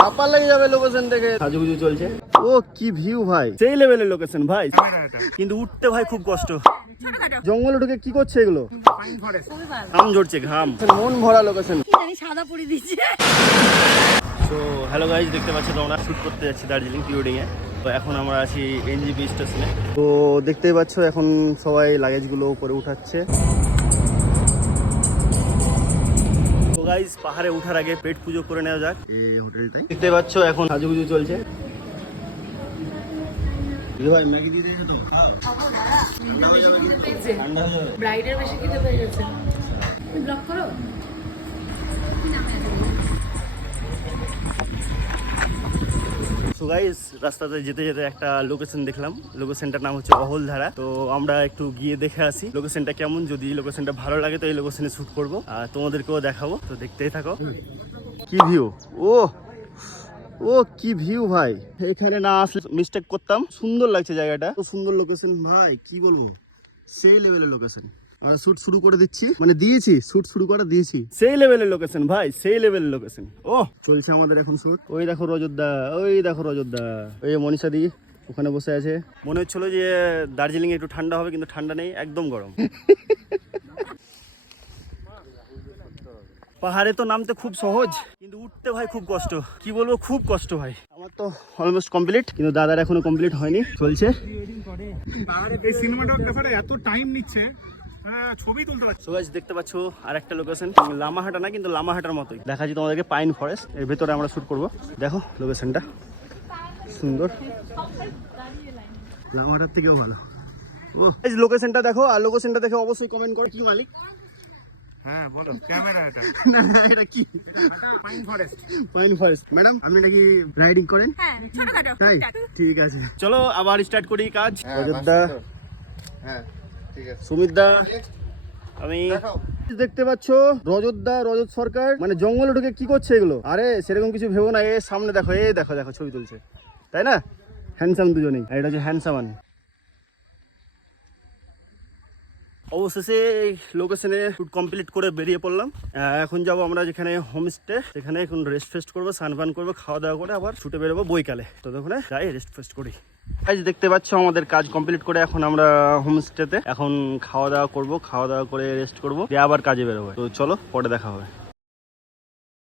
চাপা লেগে যাবে লোকেশন দেখে। সাজুগুজু চলছে। ও কি ভিউ ভাই, সেই লেভেলের লোকেশন ভাই, কিন্তু উঠতে ভাই খুব কষ্ট। জঙ্গলে ঢুকে কি করছে এগুলো? ঘাম ঝরছে, ঘাম। মন ভরা লোকেশন। সাদা পরি দিচ্ছে। তো হ্যালো গাইজ, দেখতে পাচ্ছি তোমরা শুট করতে যাচ্ছি দার্জিলিং প্রিওয়েডিং এ। তো এখন আমরা আছি এনজিপি স্টেশনে। তো দেখতেই পাচ্ছ এখন সবাই লাগেজগুলো উপরে উঠাচ্ছে। তো গাইজ পাহাড়ে ওঠার আগে পেট পুজো করে নেওয়া যাক এই হোটেলটাই। দেখতে পাচ্ছ এখন সাজুগুজু চলছে। ভাই ম্যাগি দিয়ে দিয়েছো তো? ঠান্ডা হয়ে যাবে। ব্রাইডের বেশি খিদে পেয়ে গেছে। তুমি ব্লক করো। সো গাইস, রাস্তাতে যেতে যেতে একটা লোকেশন দেখলাম। লোকেশনটার নাম হচ্ছে অহলধারা। তো আমরা একটু গিয়ে দেখে আসি লোকেশনটা কেমন। যদি লোকেশনটা ভালো লাগে তো এই লোকেশনে শুট করবো আর তোমাদেরকেও দেখাবো। তো দেখতেই থাকো। কি ভিউ! ও ও কি ভিউ ভাই, এখানে না আসলে মিস্টেক করতাম। সুন্দর লাগছে জায়গাটা, তো সুন্দর লোকেশন ভাই, কি বলবো, সেই লেভেলের লোকেশন। আমরা শুট শুরু করে দিচ্ছি, মানে দিয়েছি, শুট শুরু করে দিয়েছি। সেই লেভেলের লোকেশন ভাই, সেই লেভেলের লোকেশন। ও চলছে আমাদের এখন শুট। ওই দেখো রজতদা, ওই দেখো রজতদা, ওই মনীষা দি ওখানে বসে আছে। মনে হচ্ছিল যে দার্জিলিং একটু ঠান্ডা হবে, কিন্তু ঠান্ডা নেই, একদম গরম। পাহাড়ে তো নামতে খুব সহজ, কিন্তু উঠতে ভাই খুব কষ্ট। কি বলবো, খুব কষ্ট ভাই। আমার তো অলমোস্ট কমপ্লিট, কিন্তু দাদার এখনো কমপ্লিট হয়নি, চলছে। এই সিনেমাটোগ্রাফারে এত টাইম নিচ্ছে, ছবি তুলতে পারছে। সো গাইস, দেখতে পাচ্ছ আরেকটা লোকেশন, লামাহাটা না কিন্তু লামাহাটার মতোই। দেখাচ্ছি তোমাদেরকে পাইন ফরেস্ট, এর ভেতরে আমরা শুট করব। দেখো লোকেশনটা সুন্দর, লামাহাটার থেকেও ভালো। ও এই লোকেশনটা দেখো, আর লোকেশনটা দেখে অবশ্যই কমেন্ট করো কি মালিক। হ্যাঁ বলো, ক্যামেরা এটা না না, এটা কি? Pine forest. Pine forest. Madam আপনি নাকি রাইডিং করেন? হ্যাঁ, ছোটখাটো। তাই ঠিক আছে, চলো আবার স্টার্ট করি কাজ। অযোধ্যা, হ্যাঁ ঠিক আছে। সুমিতদা, আমি দেখতে পাচ্ছ রজতদা, রজত সরকার, মানে জঙ্গলে ঢুকে কি করছে এগুলো? আরে সেরকম কিছু ভেবো না, এ সামনে দেখো, এই দেখো দেখো ছবি তুলছে, তাই না? হ্যান্ডসাম দুজনেই, আর এটা হচ্ছে হ্যান্ডসামান। অবশেষে এই লোকেশনে শুট কমপ্লিট করে বেরিয়ে পড়লাম। এখন যাবো আমরা যেখানে হোমস্টে, সেখানে এখন রেস্ট ফেস্ট করবো, স্নান করবো, খাওয়া দাওয়া করে আবার শুটে বেরোবো বৈকালে। তো ওখানে যাই রেস্ট ফেস্ট করি। আজ দেখতে পাচ্ছ আমাদের কাজ কমপ্লিট করে এখন আমরা হোমস্টেতে এখন খাওয়া দাওয়া করবো, খাওয়া দাওয়া করে রেস্ট করবো, দিয়ে আবার কাজে বেরোবো। তো চলো পরে দেখা হবে।